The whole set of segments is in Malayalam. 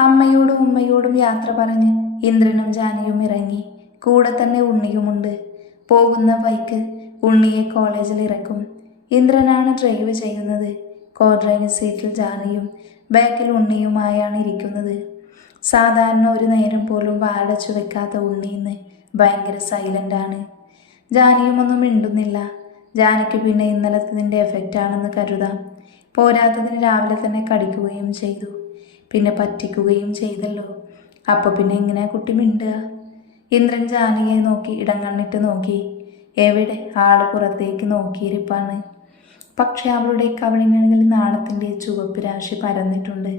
അമ്മയോടും ഉമ്മയോടും യാത്ര പറഞ്ഞ് ഇന്ദ്രനും ജാനയും ഇറങ്ങി. കൂടെ തന്നെ ഉണ്ണിയുമുണ്ട്. പോകുന്ന ബൈക്ക് ഉണ്ണിയെ കോളേജിൽ ഇറക്കും. ഇന്ദ്രനാണ് ഡ്രൈവ് ചെയ്യുന്നത്. കോ ഡ്രൈവിംഗ് സീറ്റിൽ ജാനയും ബാക്കിൽ ഉണ്ണിയുമായാണ് ഇരിക്കുന്നത്. സാധാരണ ഒരു നേരം പോലും വാടച്ചു വെക്കാത്ത ഉണ്ണി ഇന്ന് ഭയങ്കര സൈലന്റ് ആണ്. ജാനിയുമൊന്നും മിണ്ടുന്നില്ല. ജാനയ്ക്ക് പിന്നെ ഇന്നലത്തതിന്റെ എഫക്റ്റാണെന്ന് കരുതാം. പോരാത്തതിന് രാവിലെ തന്നെ കടിക്കുകയും ചെയ്തു. പിന്നെ പറ്റിക്കുകയും ചെയ്തല്ലോ. അപ്പോൾ പിന്നെ എങ്ങനെയാ കുട്ടി മിണ്ടുക ഇന്ദ്രൻ ജാനകിയെ നോക്കി ഇടങ്ങണ്ണിട്ട് നോക്കി. എവിടെ? ആൾ പുറത്തേക്ക് നോക്കിയിരിപ്പാണ്. പക്ഷെ അവളുടെ കവളിനകളിൽ നാണത്തിന്റെ ചുവപ്പ് രാശി പരന്നിട്ടുണ്ട്.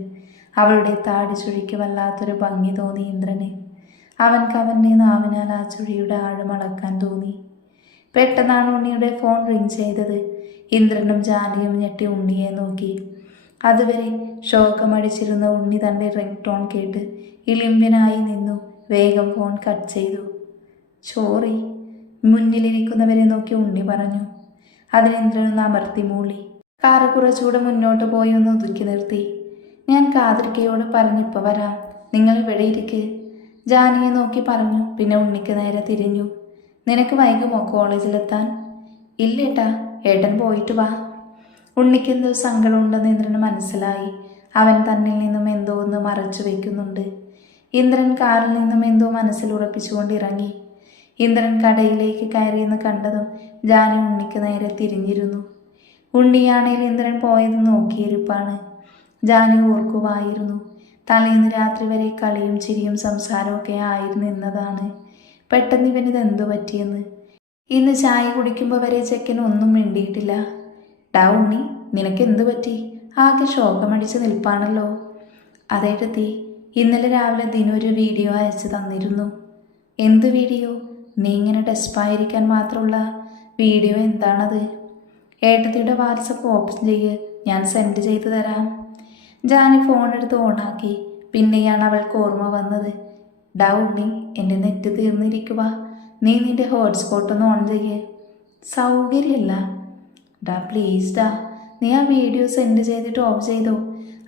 അവളുടെ താടി ചുഴിക്ക് വല്ലാത്തൊരു ഭംഗി തോന്നി ഇന്ദ്രന്. അവൻക്ക് അവന്റെ നാവിനാൽ ആ ചുഴിയുടെ ആഴമളക്കാൻ തോന്നി. പെട്ടെന്നാണ് ഉണ്ണിയുടെ ഫോൺ റിങ് ചെയ്തത്. ഇന്ദ്രനും ജാനകിയും ഞെട്ടി ഉണ്ണിയെ നോക്കി. അതുവരെ ശോകമടിച്ചിരുന്ന ഉണ്ണി തന്റെ റിംഗ് ടോൺ കേട്ട് ഇളിമ്പിനായി നിന്നു വേഗം ഫോൺ കട്ട് ചെയ്തു. ചോറി മുന്നിലിരിക്കുന്നവരെ നോക്കി ഉണ്ണി പറഞ്ഞു. അതിനെന്തിനൊന്ന് അമർത്തി മൂളി? കാറ് കുറച്ചുകൂടെ മുന്നോട്ട് പോയി ഒന്ന് ഒതുക്കി നിർത്തി. ഞാൻ കാതിരിക്കയോട് പറഞ്ഞിപ്പോൾ വരാം. നിങ്ങൾ ഇവിടെ ഇരിക്ക്. ജാനിയെ നോക്കി പറഞ്ഞു. പിന്നെ ഉണ്ണിക്ക് നേരെ തിരിഞ്ഞു. നിനക്ക് വൈകുമോ കോളേജിലെത്താൻ ഇല്ലേട്ടാ. ഏട്ടൻ പോയിട്ട് വാ. ഉണ്ണിക്ക് എന്തോ സങ്കടമുണ്ടെന്ന് ഇന്ദ്രന് മനസ്സിലായി. അവൻ തന്നിൽ നിന്നും എന്തോ ഒന്ന് മറച്ചു വയ്ക്കുന്നുണ്ട് ഇന്ദ്രൻ കാറിൽ നിന്നും എന്തോ മനസ്സിൽ ഉറപ്പിച്ചുകൊണ്ട് ഇറങ്ങി. ഇന്ദ്രൻ കടയിലേക്ക് കയറിയെന്ന് കണ്ടതും ജാനി ഉണ്ണിക്ക് നേരെ തിരിഞ്ഞിരുന്നു. ഉണ്ണിയാണേൽ ഇന്ദ്രൻ പോയത് നോക്കിയിരിപ്പാണ്. ജാനി ഓർക്കുവായിരുന്നു. തലേന്ന് രാത്രി വരെ കളിയും ചിരിയും സംസാരമൊക്കെ ആയിരുന്നു എന്നതാണ് പെട്ടെന്ന് ഇവനിത് എന്തു പറ്റിയെന്ന്. ഇന്ന് ചായ കുടിക്കുമ്പോൾ വരെ ചെക്കൻ ഒന്നും മിണ്ടിയിട്ടില്ല. ഡാ ഉണ്ണി നിനക്ക് എന്തു പറ്റി? ആകെ ശോകമടിച്ച് നിൽപ്പാണല്ലോ. അതേട്ടത്തി ഇന്നലെ രാവിലെ ദിനൊരു വീഡിയോ അയച്ചു തന്നിരുന്നു. എന്ത് വീഡിയോ? നീ ഇങ്ങനെ ഡെസ്പായിരിക്കാൻ മാത്രമുള്ള വീഡിയോ എന്താണത്? ഏട്ടത്തിയുടെ വാട്സപ്പ് ചെയ്ത് ഞാൻ സെൻഡ് ചെയ്തു തരാം. ജാനി ഫോൺ എടുത്ത് ഓണാക്കി പിന്നെയാണ് അവൾക്ക് ഓർമ്മ വന്നത്. ഡാ ഉണ്ണി എന്റെ നെറ്റ് തീർന്നിരിക്കുക നീ നിന്റെ ഹോട്ട്സ്പോട്ടൊന്ന് ഓൺ ചെയ്യേ. സൗകര്യമില്ല. ഡാ പ്ലീസ് ഡാ നീ ആ വീഡിയോ സെൻഡ് ചെയ്തിട്ട് ഓഫ് ചെയ്തോ?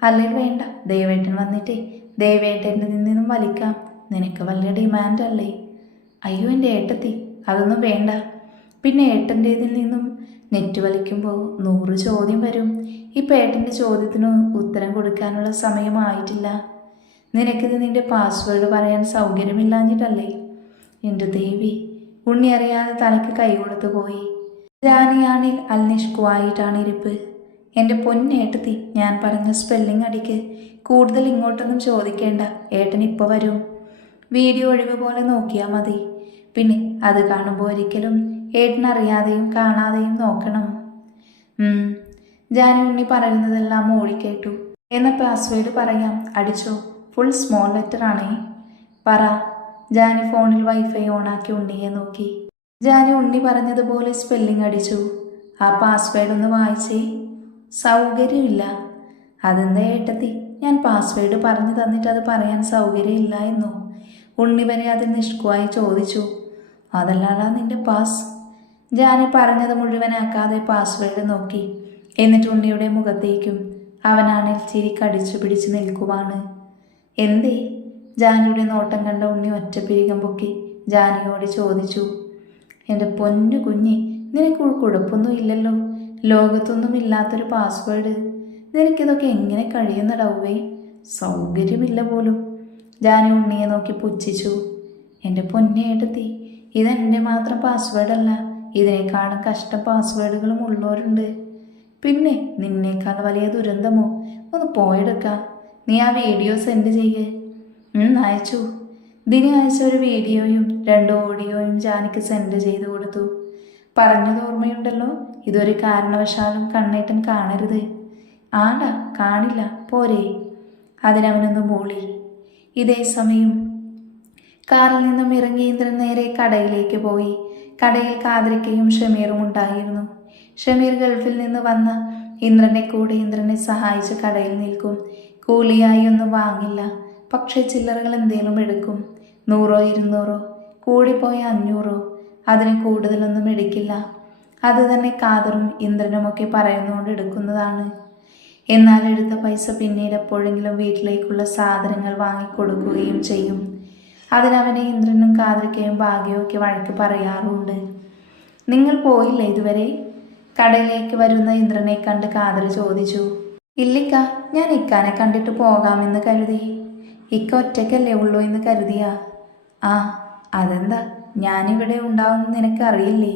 അല്ലെങ്കിൽ വേണ്ട ദേവേട്ടൻ വന്നിട്ടേ ദേവേട്ടന്റെ നിന്നും വലിക്കാം. നിനക്ക് വലിയ ഡിമാൻഡ് അല്ലേ? അയ്യോ എന്റെ ഏട്ടത്തി അതൊന്നും വേണ്ട. പിന്നെ ഏട്ടന്റേതിൽ നിന്നും നെറ്റ് വലിക്കുമ്പോൾ നൂറ് ചോദ്യം വരും. ഇപ്പം ഏട്ടന്റെ ചോദ്യത്തിന് ഉത്തരം കൊടുക്കാനുള്ള സമയമായിട്ടില്ല. നിനക്കിത് നിന്റെ പാസ്വേഡ് പറയാൻ സൗകര്യമില്ലാഞ്ഞിട്ടല്ലേ? എന്റെ ദേവി ഉണ്ണി അറിയാതെ തലയ്ക്ക് കൈ കൊടുത്തു പോയി. രാണിയാണിൽ അൽനിഷ്കുവായിട്ടാണ് ഇരിപ്പ്. എന്റെ പൊന്നേട്ടത്തി ഞാൻ പറഞ്ഞ സ്പെല്ലിംഗ് അടിക്ക്. കൂടുതൽ ഇങ്ങോട്ടൊന്നും ചോദിക്കേണ്ട ഏട്ടൻ ഇപ്പോൾ വരും. വീഡിയോ ഒഴിവ് പോലെ നോക്കിയാൽ മതി. പിന്നെ അത് കാണുമ്പോൾ ഒരിക്കലും ഏട്ടൻ അറിയാതെയും കാണാതെയും നോക്കണം. ജാനി ഉണ്ണി പറയുന്നതെല്ലാം ഓടിക്കേട്ടു. കേട്ടു എന്ന പാസ്വേഡ് പറയാം. അടിച്ചോ. ഫുൾ സ്മോൾ ലെറ്റർ ആണേ. പറ. ജാനി ഫോണിൽ വൈഫൈ ഓണാക്കി ഉണ്ണിയെ നോക്കി. ജാനി ഉണ്ണി പറഞ്ഞതുപോലെ സ്പെല്ലിംഗ് അടിച്ചു. ആ പാസ്വേഡ് ഒന്ന് വായിച്ചേ. സൗകര്യമില്ല. അതെന്താ ഏട്ടത്തി? ഞാൻ പാസ്വേഡ് പറഞ്ഞു തന്നിട്ട് അത് പറയാൻ സൗകര്യമില്ല എന്നോ? ഉണ്ണി വരെ അത് നിഷ്കുവായി ചോദിച്ചു. അതല്ലാടാ നിന്റെ പാസ് ജാനി പറഞ്ഞത് മുഴുവനാക്കാതെ പാസ്വേഡ് നോക്കി. എന്നിട്ട് ഉണ്ണിയുടെ മുഖത്തേക്കും അവനാണിൽ ചിരി കടിച്ചു പിടിച്ച് നിൽക്കുവാണ്. എന്തേ? ജാനിയുടെ നോട്ടം കണ്ട ഉണ്ണി ഒറ്റപ്പിരികം പൊക്കി ജാനിയോട് ചോദിച്ചു. എന്റെ പൊന്നു കുഞ്ഞി നിനക്ക് കുഴപ്പമൊന്നും ഇല്ലല്ലോ ലോകത്തൊന്നും ഇല്ലാത്തൊരു പാസ്വേഡ് നിനക്കിതൊക്കെ എങ്ങനെ കഴിയുന്നടാവേ സൗകര്യമില്ല പോലും. ജാനി ഉണ്ണിയെ നോക്കി പുച്ഛിച്ചു. എന്റെ പൊന്നെ എടുത്തി ഇതെന്റെ മാത്രം പാസ്വേഡല്ല ഇതിനേക്കാളും കഷ്ട പാസ്വേഡുകളും ഉള്ളവരുണ്ട്. പിന്നെ നിന്നേക്കാൾ വലിയ ദുരന്തമോ? ഒന്ന് പോയെടുക്കാം. നീ ആ വീഡിയോ സെൻഡ് ചെയ്യേ. അയച്ചു. ദിനി അയച്ച ഒരു വീഡിയോയും രണ്ട് ഓഡിയോയും ജാനിക്ക് സെൻഡ് ചെയ്തു കൊടുത്തു. പറഞ്ഞത് ഓർമ്മയുണ്ടല്ലോ? ഇതൊരു കാരണവശാലും കണ്ണേട്ടൻ കാണരുത്. ആടാ കാണില്ല പോരെ. അതിനവനൊന്ന് മൂളി ഇതേ സമയം കാറിൽ നിന്നും ഇറങ്ങി ഇന്ദ്രൻ നേരെ കടയിലേക്ക് പോയി. കടയിൽ കാതിരിക്കയും ഷമീറും ഉണ്ടായിരുന്നു. ഷമീർ ഗൾഫിൽ നിന്ന് വന്ന ഇന്ദ്രനെ കൂടെ ഇന്ദ്രനെ സഹായിച്ച് കടയിൽ നിൽക്കും. കൂലിയായി ഒന്നും വാങ്ങില്ല. പക്ഷേ ചില്ലറകൾ എന്തേലും എടുക്കും. നൂറോ ഇരുന്നൂറോ കൂടിപ്പോയ അഞ്ഞൂറോ അതിന് കൂടുതലൊന്നും എടുക്കില്ല. അത് തന്നെ കാതറും ഇന്ദ്രനുമൊക്കെ പറയുന്നുകൊണ്ട് എടുക്കുന്നതാണ്. എന്നാൽ എടുത്ത പൈസ പിന്നീട് എപ്പോഴെങ്കിലും വീട്ടിലേക്കുള്ള സാധനങ്ങൾ വാങ്ങിക്കൊടുക്കുകയും ചെയ്യും. അതിനവനെ ഇന്ദ്രനും കാതറിക്കയും ഭാഗ്യമൊക്കെ വഴക്ക് പറയാറുണ്ട്. നിങ്ങൾ പോയില്ലേ ഇതുവരെ? കടയിലേക്ക് വരുന്ന ഇന്ദ്രനെ കണ്ട് കാതർ ചോദിച്ചു. ഇല്ലിക്ക ഞാൻ ഇക്കാനെ കണ്ടിട്ട് പോകാമെന്ന് കരുതി. ഇക്ക ഒറ്റയ്ക്കല്ലേ ഉള്ളൂ എന്ന് കരുതിയാ. ആ അതെന്താ? ഞാനിവിടെ ഉണ്ടാവുമെന്ന് നിനക്കറിയില്ലേ?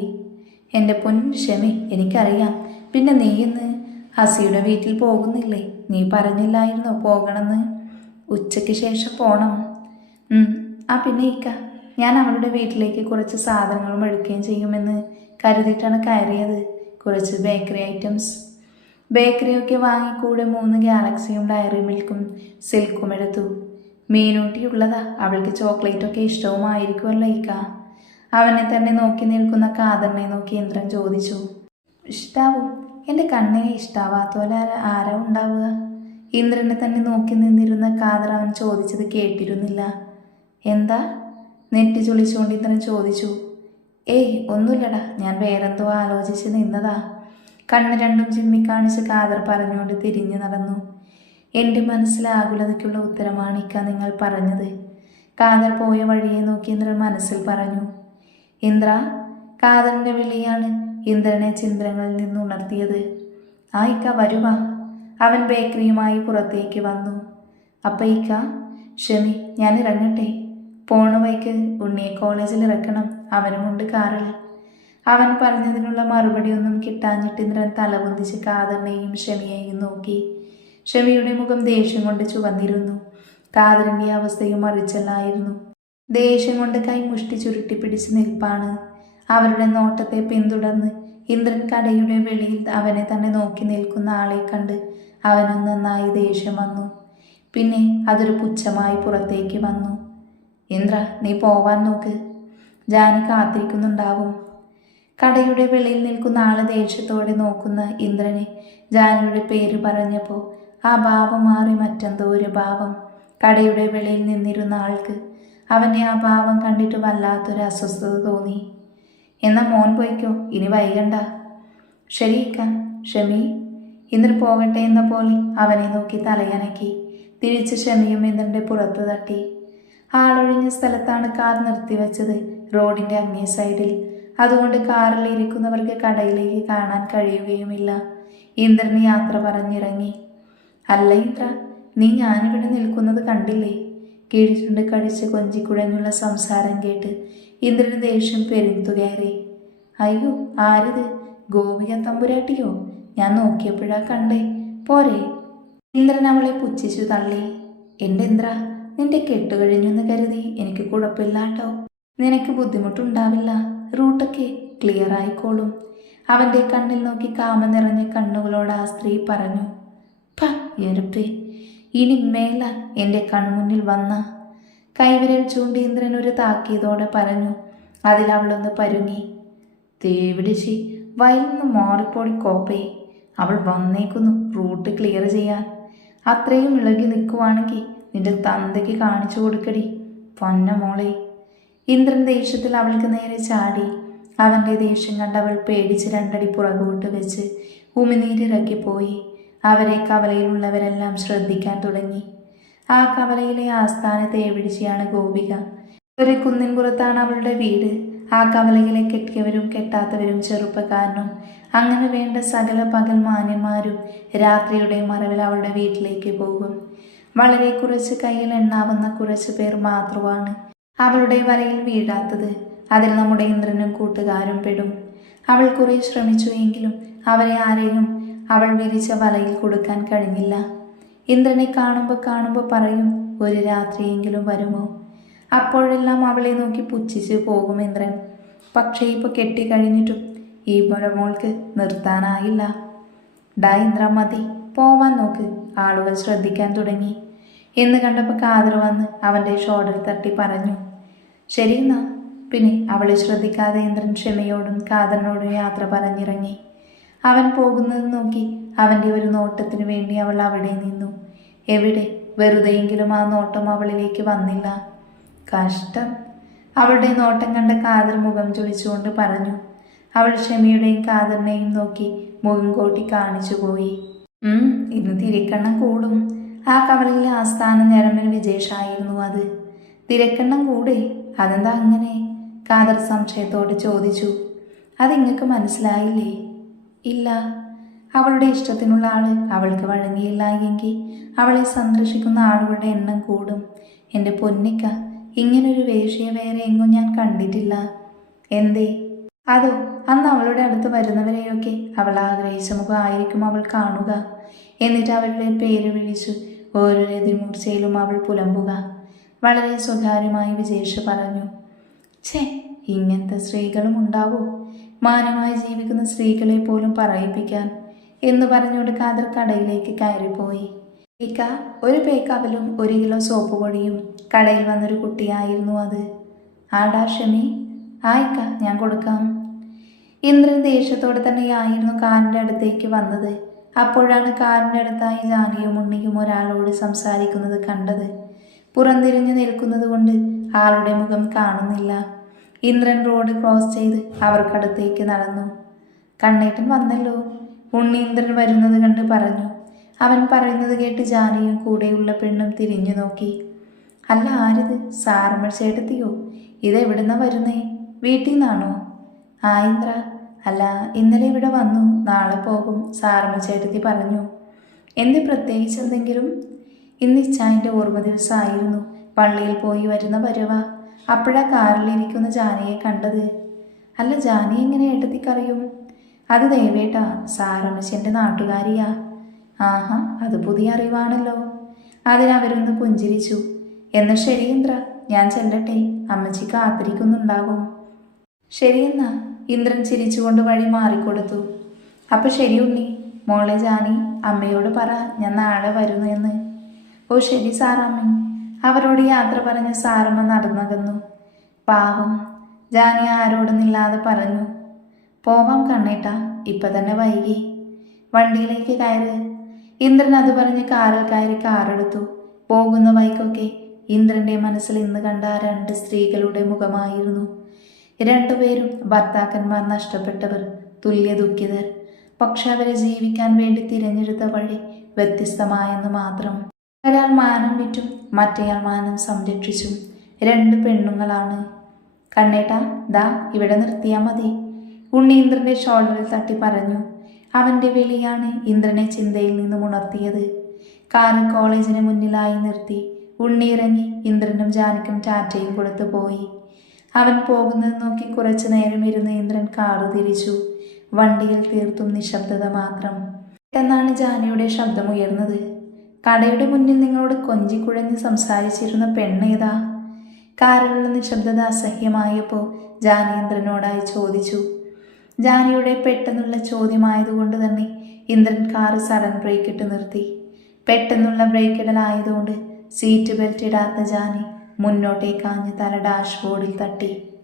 എന്റെ പൊൻ ക്ഷമി എനിക്കറിയാം. പിന്നെ നീ ഇന്ന് ഹസിയുടെ വീട്ടിൽ പോകുന്നില്ലേ? നീ പറഞ്ഞില്ലായിരുന്നു പോകണമെന്ന്? ഉച്ചയ്ക്ക് ശേഷം പോണം. ആ പിന്നെ ഇക്ക ഞാൻ അവളുടെ വീട്ടിലേക്ക് കുറച്ച് സാധനങ്ങളും എടുക്കുകയും ചെയ്യുമെന്ന് കരുതിയിട്ടാണ് കയറിയത്. കുറച്ച് ബേക്കറി ഐറ്റംസ്. ബേക്കറിയൊക്കെ വാങ്ങി കൂടെ മൂന്ന് ഗാലക്സിയും ഡയറി മിൽക്കും സിൽക്കും എടുത്തു. മീനൂട്ടിയുള്ളതാ. അവൾക്ക് ചോക്ലേറ്റൊക്കെ ഇഷ്ടവുമായിരിക്കുമല്ലോ ഇക്ക. അവനെ തന്നെ നോക്കി നിൽക്കുന്ന കാതറിനെ നോക്കി ഇന്ദ്രൻ ചോദിച്ചു ഇഷ്ടാവും? എന്റെ കണ്ണിനെ ഇഷ്ടാവാത്തോല ആരാ ഉണ്ടാവുക? ഇന്ദ്രനെ തന്നെ നോക്കി നിന്നിരുന്ന കാതർ അവൻ ചോദിച്ചത് കേട്ടിരുന്നില്ല. എന്താ? നെറ്റി ചുളിച്ചുകൊണ്ട് ഇന്ദ്രൻ ചോദിച്ചു ഏയ് ഒന്നുമില്ലടാ ഞാൻ വേറെന്തോ ആലോചിച്ച് നിന്നതാ. കണ്ണ് രണ്ടും ചിമ്മിക്കാണിച്ച് കാതർ പറഞ്ഞുകൊണ്ട് തിരിഞ്ഞു നടന്നു. എന്റെ മനസ്സിലെ ആകുലതയ്ക്കുള്ള ഉത്തരമാണ് ഇക്ക നിങ്ങൾ പറഞ്ഞത്. കാതർ പോയ വഴിയെ നോക്കി ഇന്ദ്രൻ മനസ്സിൽ പറഞ്ഞു ഇന്ദ്ര കാതറിന്റെ വിളിയാണ് ഇന്ദ്രനെ ചിന്തനങ്ങളിൽ നിന്ന് ഉണർത്തിയത്. ആ ഇക്ക അവൻ ബേക്കറിയുമായി പുറത്തേക്ക് വന്നു. അപ്പ ഇക്ക ക്ഷമി ഞാൻ ഇറങ്ങട്ടെ. പോണ വൈക്ക് ഉണ്ണിയെ കോളേജിൽ ഇറക്കണം. അവനുമുണ്ട് കാറിൽ. അവൻ പറഞ്ഞതിനുള്ള മറുപടിയൊന്നും കിട്ടാഞ്ഞിട്ട് ഇന്ദ്രൻ തലപൊന്തിച്ച് കാതറിനെയും ഷമിയെയും നോക്കി. ഷമിയുടെ മുഖം ദേഷ്യം കൊണ്ട് ചുവന്നിരുന്നു. കാതറിന്റെ അവസ്ഥയും മറിച്ചല്ലായിരുന്നു. ദേഷ്യം കൊണ്ട് കൈ മുഷ്ടി ചുരുട്ടി പിടിച്ച് നിൽപ്പാണ്. അവരുടെ നോട്ടത്തെ പിന്തുടർന്ന് ഇന്ദ്രൻ കടയുടെ വെളിയിൽ അവനെ തന്നെ നോക്കി നിൽക്കുന്ന ആളെ കണ്ട് അവന് നന്നായി ദേഷ്യം വന്നു. പിന്നെ അതൊരു പുച്ഛമായി പുറത്തേക്ക് വന്നു. ഇന്ദ്ര നീ പോവാൻ നോക്ക്. ജാനി കാത്തിരിക്കുന്നുണ്ടാവും. കടയുടെ വെളിയിൽ നിൽക്കുന്ന ആൾ ദേഷ്യത്തോടെ നോക്കുന്ന ഇന്ദ്രനെ ജാനിയുടെ പേര് പറഞ്ഞപ്പോൾ ആ ഭാവം മാറി മറ്റെന്തോ ഒരു ഭാവം കടയുടെ വെളിയിൽ നിന്നിരുന്ന ആൾക്ക്. അവന്റെ ആ ഭാവം കണ്ടിട്ട് വല്ലാത്തൊരു അസ്വസ്ഥത തോന്നി. എന്നാൽ മോൻ പോയിക്കോ ഇനി വൈകണ്ട. ശരിയിക്ക ഷമി. ഇന്നിട്ട് പോകട്ടെ എന്ന പോലെ അവനെ നോക്കി തലയനക്കി. തിരിച്ച് ഷമിയും ഇന്ദ്രന്റെ പുറത്ത് തട്ടി. ആളൊഴിഞ്ഞ സ്ഥലത്താണ് കാർ നിർത്തിവെച്ചത് റോഡിന്റെ അങ്ങേ സൈഡിൽ. അതുകൊണ്ട് കാറിൽ ഇരിക്കുന്നവർക്ക് കടയിലേക്ക് കാണാൻ കഴിയുകയുമില്ല. ഇന്ദ്രൻ യാത്ര പറഞ്ഞിറങ്ങി. അല്ല ഇന്ദ്ര നീ ഞാനിവിടെ നിൽക്കുന്നത് കണ്ടില്ലേ? കീഴ്ചുണ്ട് കടിച്ച് കൊഞ്ചിക്കുഴഞ്ഞുള്ള സംസാരം കേട്ട് ഇന്ദ്രന് ദേഷ്യം പെരുന്തുകയറി അയ്യോ ആരിത്? ഗോപിക തമ്പുരാട്ടിയോ? ഞാൻ നോക്കിയപ്പോഴാ കണ്ടേ. പോരെ. ഇന്ദ്രൻ അവളെ പുച്ഛിച്ചു തള്ളി. എന്റെ ഇന്ദ്ര നിന്റെ കെട്ടുകഴിഞ്ഞെന്ന് കരുതി എനിക്ക് കുഴപ്പമില്ലാട്ടോ. നിനക്ക് ബുദ്ധിമുട്ടുണ്ടാവില്ല. റൂട്ടൊക്കെ ക്ലിയർ ആയിക്കോളും അവന്റെ കണ്ണിൽ നോക്കി കാമ നിറഞ്ഞ കണ്ണുകളോട് ആ സ്ത്രീ പറഞ്ഞു. പ എരുപ്പേ. ഇനി മേല എന്റെ കൺമുന്നിൽ വന്ന. കൈവിരൽ ചൂണ്ടീന്ദ്രൻ ഒരു താക്കിയതോടെ പറഞ്ഞു അതിൽ അവളൊന്ന് പരുങ്ങി. തേവിടിച്ചി വയലൊന്ന് മാറിപ്പോടി കോപ്പേ. അവൾ വന്നേക്കുന്നു റൂട്ട് ക്ലിയർ ചെയ്യാൻ. അത്രയും ഇളകി നിൽക്കുവാണെങ്കിൽ നിന്റെ തന്തയ്ക്ക് കാണിച്ചു കൊടുക്കടി പൊന്ന മോളെ. ഇന്ദ്രൻ ദേഷ്യത്തിൽ അവൾക്ക് നേരെ ചാടി. അവന്റെ ദേഷ്യം കണ്ട് അവൾ പേടിച്ച് രണ്ടടി പുറകോട്ട് വെച്ച് ഉമിനീരിറക്കി പോയി അവരെ കവലയിലുള്ളവരെല്ലാം ശ്രദ്ധിക്കാൻ തുടങ്ങി. ആ കവലയിലെ ആസ്ഥാനത്തെ എവിടിച്ചാണ് ഗോപിക? ഒരു കുന്നിൻപുറത്താണ് അവളുടെ വീട്. ആ കവലയിലെ കെട്ടിയവരും കെട്ടാത്തവരും ചെറുപ്പക്കാരനും. അങ്ങനെ വേണ്ട സകല പകൽ മാന്യന്മാരും രാത്രിയുടെ മറവിൽ അവളുടെ വീട്ടിലേക്ക് പോകും. വളരെ കുറച്ച് കയ്യിൽ എണ്ണാവുന്ന കുറച്ച് പേർ മാത്രമാണ് അവളുടെ വലയിൽ വീഴാത്തത്. അതിൽ നമ്മുടെ ഇന്ദ്രനും കൂട്ടുകാരും പെടും. അവൾ കുറെ ശ്രമിച്ചു എങ്കിലും അവരെ ആരെയും അവൾ വിരിച്ച വലയിൽ കൊടുക്കാൻ കഴിഞ്ഞില്ല. ഇന്ദ്രനെ കാണുമ്പോൾ കാണുമ്പോൾ പറയും ഒരു രാത്രിയെങ്കിലും വരുമോ? അപ്പോഴെല്ലാം അവളെ നോക്കി പുച്ഛിച്ച് പോകും ഇന്ദ്രൻ. പക്ഷേ ഇപ്പോൾ കെട്ടിക്കഴിഞ്ഞിട്ടും ഈ മോൾക്ക് നിർത്താനായില്ല. ഡാ ഇന്ദ്ര മതി. പോവാൻ നോക്ക്. ആളുകൾ ശ്രദ്ധിക്കാൻ തുടങ്ങി. എന്ന് കണ്ടപ്പോൾ കാതർ വന്ന് അവന്റെ ഷോൾഡർ തട്ടി പറഞ്ഞു ശരി എന്നാ. പിന്നെ അവളെ ശ്രദ്ധിക്കാതെ ഇന്ദ്രൻ ക്ഷമയോടും കാതറിനോടും യാത്ര പറഞ്ഞിറങ്ങി. അവൻ പോകുന്നത് നോക്കി അവന്റെ ഒരു നോട്ടത്തിനു വേണ്ടി അവൾ അവിടെ നിന്നു. എവിടെ? വെറുതെയെങ്കിലും ആ നോട്ടം അവളിലേക്ക് വന്നില്ല. കഷ്ടം. അവളുടെ നോട്ടം കണ്ട കാതർ മുഖം ചൊളിച്ചുകൊണ്ട് പറഞ്ഞു. അവൾ ക്ഷമയുടെയും കാതറിനെയും നോക്കി മുഖം കോട്ടി കാണിച്ചു പോയി. ഇന്ന് തിരക്കെണ്ണം കൂടും. ആ കവലയിലെ ആസ്ഥാന ഞരമ്പൻ വിജേഷായിരുന്നു അത്. തിരക്കെണ്ണം കൂടെ? അതെന്താ അങ്ങനെ? കാതർ സംശയത്തോട് ചോദിച്ചു. അതിങ്ങക്ക് മനസ്സിലായില്ലേ? ഇല്ല. അവളുടെ ഇഷ്ടത്തിനുള്ള ആൾ അവൾക്ക് വഴങ്ങിയില്ല എങ്കിൽ അവളെ സന്ദർശിക്കുന്ന ആളുകളുടെ എണ്ണം കൂടും. എന്റെ പൊന്നിക്ക ഇങ്ങനൊരു വേശ്യയെ വേറെ എങ്ങും ഞാൻ കണ്ടിട്ടില്ല. എന്തേ? അതോ അന്ന് അവളുടെ അടുത്ത് വരുന്നവരെയൊക്കെ അവൾ ആഗ്രഹിച്ച മുഖമായിരിക്കും അവൾ കാണുക. എന്നിട്ട് അവരുടെ പേര് വിളിച്ചു ഓരോ എതിർമൂർച്ചയിലും അവൾ പുലമ്പുക. വളരെ സ്വകാര്യമായി വിജയിച്ച് പറഞ്ഞു. ഛേ ഇങ്ങനത്തെ സ്ത്രീകളും ഉണ്ടാവൂ? മാനമായി ജീവിക്കുന്ന സ്ത്രീകളെ പോലും പറയിപ്പിക്കാൻ എന്ന് പറഞ്ഞുകൊണ്ട് കാതർ കടയിലേക്ക് കയറിപ്പോയി. ഇക്ക ഒരു പേക്കവലും ഒരു കിലോ സോപ്പ് പൊടിയും കടയിൽ വന്നൊരു കുട്ടിയായിരുന്നു അത്. ആടാ ഷമി ആയിക്ക ഞാൻ കൊടുക്കാം. ഇന്ദ്രൻ ദേഷ്യത്തോടെ തന്നെയായിരുന്നു കാറിന്റെ അടുത്തേക്ക് വന്നത്. അപ്പോഴാണ് കാറിന്റെ അടുത്തായി ജാനിയും ഉണ്ണിയും ഒരാളോട് സംസാരിക്കുന്നത് കണ്ടത്. പുറംതിരിഞ്ഞു നിൽക്കുന്നത് കൊണ്ട് ആളുടെ മുഖം കാണുന്നില്ല. ഇന്ദ്രൻ റോഡ് ക്രോസ് ചെയ്ത് അവർക്കടുത്തേക്ക് നടന്നു. കണ്ണേട്ടൻ വന്നല്ലോ. ഉണ്ണി ഇന്ദ്രൻ വരുന്നത് കണ്ട് പറഞ്ഞു. അവൻ പറയുന്നത് കേട്ട് ജാനിയും കൂടെയുള്ള പെണ്ണും തിരിഞ്ഞു നോക്കി. അല്ല ആരിത്? സാറമ്മ ചേട്ടത്തിയോ? ഇതെവിടുന്ന വരുന്നേ? വീട്ടിൽ നിന്നാണോ ആ ഇന്ദ്ര. അല്ല ഇന്നലെ ഇവിടെ വന്നു. നാളെ പോകും സാറമ്മ ചേട്ടത്തി പറഞ്ഞു. എന്ത് പ്രത്യേകിച്ച് എന്തെങ്കിലും? ഇന്ന് ഇച്ചായന്റെ ഓർമ്മ ദിവസമായിരുന്നു പള്ളിയിൽ പോയി വരുന്ന പരുവ അപ്പോഴാ കാറിലിരിക്കുന്ന ജാനയെ കണ്ടത്. അല്ല ജാനി എങ്ങനെ ഏട്ടത്തിക്കറിയും അത് ദയവേട്ടാ സാറമ്മച്ചന്റെ നാട്ടുകാരിയാ. ആഹാ അത് പുതിയ അറിവാണല്ലോ. അതിനവരൊന്ന് പുഞ്ചിരിച്ചു. എന്ന ശരിയന്ദ്ര ഞാൻ ചെല്ലട്ടെ. അമ്മച്ചി കാത്തിരിക്കുന്നുണ്ടാവും ശരിയെന്നാ ഇന്ദ്രൻ ചിരിച്ചുകൊണ്ട് വഴി മാറിക്കൊടുത്തു. അപ്പൊ ശരി ഉണ്ണി. മോളെ ജാനി അമ്മയോട് പറ ഞാൻ നാളെ വരുന്നു എന്ന്. ഓ ശരി സാറാമ്മ. അവരോട് യാത്ര പറഞ്ഞ് സാറമ്മ നടന്നകന്നു. പാവം ജാനി ആരോടൊന്നില്ലാതെ പറഞ്ഞു പോവാം കണ്ണേട്ട ഇപ്പം തന്നെ വൈകി. വണ്ടിയിലേക്ക് കയറ്. ഇന്ദ്രൻ അത് പറഞ്ഞ് കാറിൽ കയറി കാറെടുത്തു. പോകുന്ന വൈക്കൊക്കെ ഇന്ദ്രന്റെ മനസ്സിൽ ഇന്ന് കണ്ട രണ്ട് സ്ത്രീകളുടെ മുഖമായിരുന്നു. രണ്ടുപേരും ഭർത്താക്കന്മാർ നഷ്ടപ്പെട്ടവർ തുല്യ ദുഃഖിതർ. പക്ഷെ അവരെ ജീവിക്കാൻ വേണ്ടി തിരഞ്ഞെടുത്ത വഴി വ്യത്യസ്തമായെന്ന് മാത്രം. ഒരാൾ മാനം വിറ്റും മറ്റേയാൾ മാനം സംരക്ഷിച്ചും. രണ്ട് പെണ്ണുങ്ങളാണ്. കണ്ണേട്ട ദാ ഇവിടെ നിർത്തിയാൽ മതി. ഉണ്ണീന്ദ്രന്റെ ഷോൾഡറിൽ തട്ടി പറഞ്ഞു അവന്റെ വിളിയാണ് ഇന്ദ്രനെ ചിന്തയിൽ നിന്നും ഉണർത്തിയത്. കാറ് കോളേജിന് മുന്നിലായി നിർത്തി ഉണ്ണി ഇറങ്ങി ഇന്ദ്രനും ജാനിക്കും ടാറ്റയും കൊടുത്തു പോയി. അവൻ പോകുന്നത് നോക്കി കുറച്ചു നേരം ഇരുന്ന് ഇന്ദ്രൻ കാറ് തിരിച്ചു. വണ്ടിയിൽ തീർത്തും നിശബ്ദത മാത്രം. പെട്ടെന്നാണ് ജാനയുടെ ശബ്ദമുയർന്നത് കടയുടെ മുന്നിൽ നിങ്ങളോട് കൊഞ്ചിക്കുഴഞ്ഞ് സംസാരിച്ചിരുന്ന പെണ്ണ് ഏതാ? കാറിലുള്ള നിശബ്ദത അസഹ്യമായപ്പോൾ ജാനേന്ദ്രനോടായി ചോദിച്ചു. ജാനിയുടെ പെട്ടെന്നുള്ള ചോദ്യമായതുകൊണ്ട് തന്നെ ഇന്ദ്രൻ കാറ് സഡൻ ബ്രേക്ക് ഇട്ട് നിർത്തി. പെട്ടെന്നുള്ള ബ്രേക്ക് ഇടലായതുകൊണ്ട് സീറ്റ് ബെൽറ്റ് ഇടാത്ത ജാനി മുന്നോട്ടേക്കാഞ്ഞ് തല ഡാഷ്ബോർഡിൽ തട്ടി.